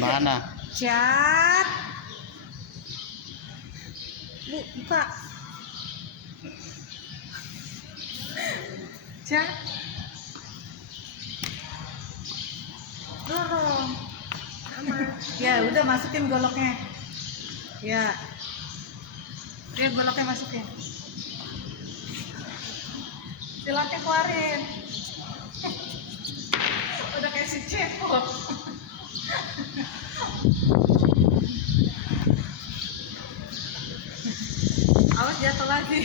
Mana? Cat. Buka. Cat. Dorong. Ya, udah masukin goloknya. Ya. Dia goloknya masukin. Silakan keluarin. Udah kayak si cepot. Awas jatuh lagi.